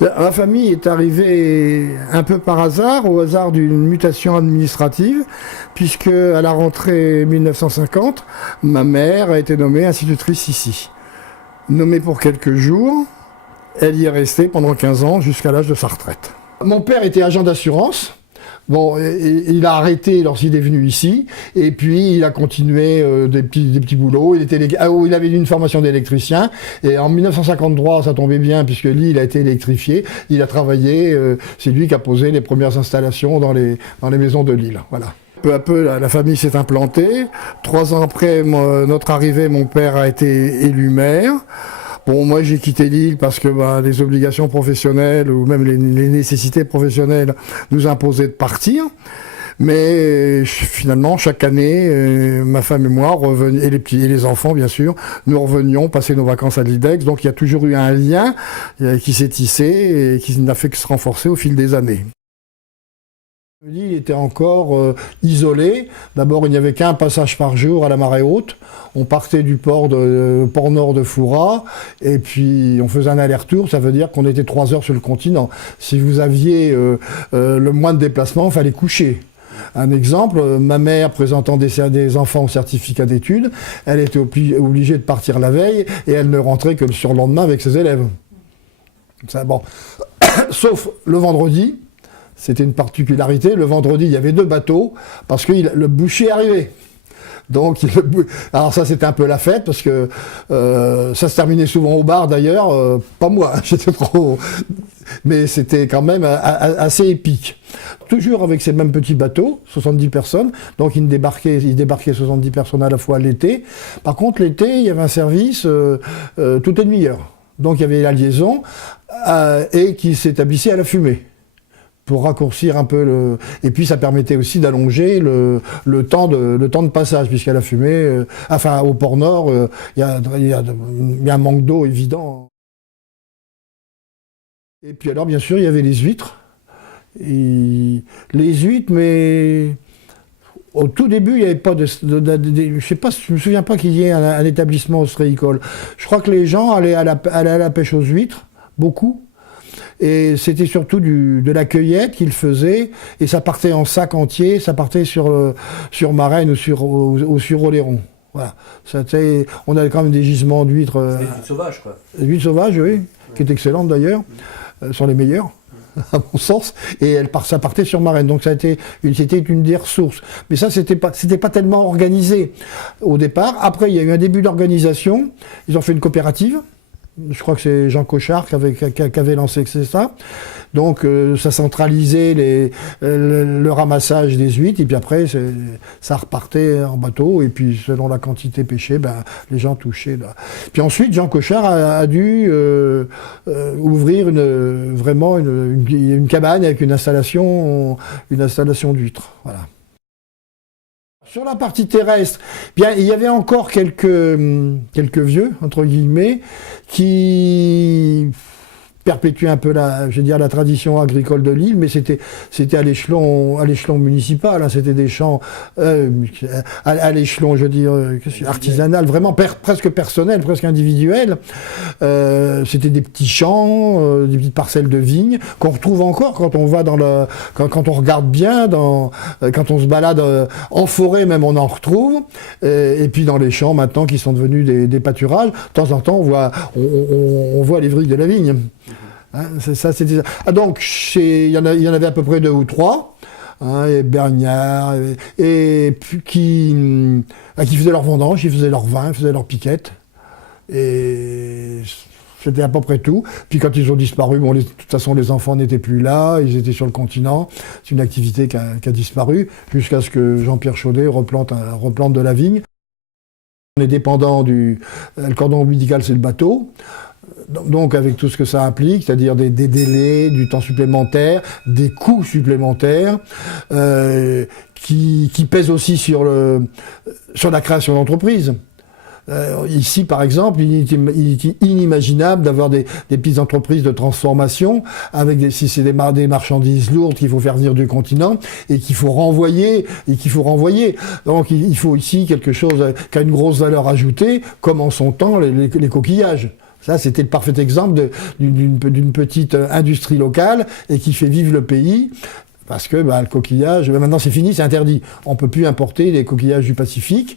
Ma famille est arrivée un peu par hasard, au hasard d'une mutation administrative, puisque à la rentrée 1950, ma mère a été nommée institutrice ici. Nommée pour quelques jours, elle y est restée pendant 15 ans jusqu'à l'âge de sa retraite. Mon père était agent d'assurance. Bon, il a arrêté lorsqu'il est venu ici, et puis il a continué des petits boulots. Il avait une formation d'électricien, et en 1953, ça tombait bien, puisque l'île a été électrifiée. Il a travaillé, c'est lui qui a posé les premières installations dans les maisons de l'île. Voilà. Peu à peu, la famille s'est implantée. 3 ans après notre arrivée, mon père a été élu maire. Bon, moi j'ai quitté l'île parce que les obligations professionnelles ou même les nécessités professionnelles nous imposaient de partir. Mais finalement, chaque année, ma femme et moi, et les enfants bien sûr, nous revenions passer nos vacances à l'île d'Aix. Donc il y a toujours eu un lien qui s'est tissé et qui n'a fait que se renforcer au fil des années. L'île était encore isolée. D'abord, il n'y avait qu'un passage par jour à la marée haute. On partait du port nord de Fouras, et puis on faisait un aller-retour. Ça veut dire qu'on était 3 heures sur le continent. Si vous aviez le moins de déplacement, il fallait coucher. Un exemple, ma mère présentant des enfants au certificat d'études, elle était obligée de partir la veille, et elle ne rentrait que le surlendemain avec ses élèves. Ça, bon. Sauf le vendredi. C'était une particularité. Le vendredi, il y avait 2 bateaux parce que le boucher arrivait. Donc, alors ça, c'était un peu la fête parce que ça se terminait souvent au bar d'ailleurs. Pas moi, j'étais trop. Mais c'était quand même assez épique. Toujours avec ces mêmes petits bateaux, 70 personnes. Donc, ils débarquaient 70 personnes à la fois l'été. Par contre, l'été, il y avait un service toutes les demi-heures. Donc, il y avait la liaison et qui s'établissait à la Fumée, pour raccourcir un peu et puis ça permettait aussi d'allonger le temps de passage, puisqu'à la Fumée, au port Nord, il y a un manque d'eau évident. Et puis alors, bien sûr, il y avait les huîtres. Les huîtres, mais au tout début, il n'y avait pas je sais pas, je me souviens pas qu'il y ait un établissement ostréicole. Je crois que les gens allaient à la pêche aux huîtres, beaucoup. Et c'était surtout de la cueillette qu'ils faisaient, et ça partait en sac entier, ça partait sur Marennes ou sur Oléron. Voilà. On avait quand même des gisements d'huîtres. C'était des huîtres sauvages, quoi. Des huîtres sauvages, oui, qui étaient excellentes d'ailleurs, sont les meilleures, à mon sens, et ça partait sur Marennes. Donc c'était une des ressources. Mais ça, c'était pas tellement organisé au départ. Après, il y a eu un début d'organisation, ils ont fait une coopérative. Je crois que c'est Jean Cochard qui avait lancé ça. Donc ça centralisait le ramassage des huîtres, et puis après ça repartait en bateau, et puis selon la quantité pêchée, les gens touchaient. Là. Puis ensuite, Jean Cochard a dû ouvrir une cabane avec une installation d'huîtres. Voilà. Sur la partie terrestre, bien, il y avait encore quelques vieux, entre guillemets, qui perpétuer un peu la tradition agricole de l'île, mais c'était à l'échelon municipal, hein, c'était des champs à l'échelon, artisanal, vraiment presque personnel, presque individuel. C'était des petits champs, des petites parcelles de vignes qu'on retrouve encore quand on va quand on regarde bien, quand on se balade en forêt même, on en retrouve. Et puis dans les champs maintenant qui sont devenus des pâturages, de temps en temps on voit les vrilles de la vigne. Hein, donc il y en avait à peu près 2 ou 3, hein, et Bergnard, et puis qui faisaient leur vendange, ils faisaient leur vin, ils faisaient leur piquette, et c'était à peu près tout. Puis quand ils ont disparu, de toute façon les enfants n'étaient plus là, ils étaient sur le continent. C'est une activité qui a disparu jusqu'à ce que Jean-Pierre Chaudet replante de la vigne. On est dépendant le cordon ombilical, c'est le bateau. Donc avec tout ce que ça implique, c'est-à-dire des délais, du temps supplémentaire, des coûts supplémentaires, qui pèsent aussi sur la création d'entreprise. Ici, par exemple, il est inimaginable d'avoir des petites entreprises de transformation si c'est des marchandises lourdes qu'il faut faire venir du continent et qu'il faut renvoyer. Donc, il faut ici quelque chose qui a une grosse valeur ajoutée, comme en son temps les coquillages. Ça, c'était le parfait exemple d'une petite industrie locale et qui fait vivre le pays. Parce que le coquillage, maintenant c'est fini, c'est interdit. On ne peut plus importer les coquillages du Pacifique.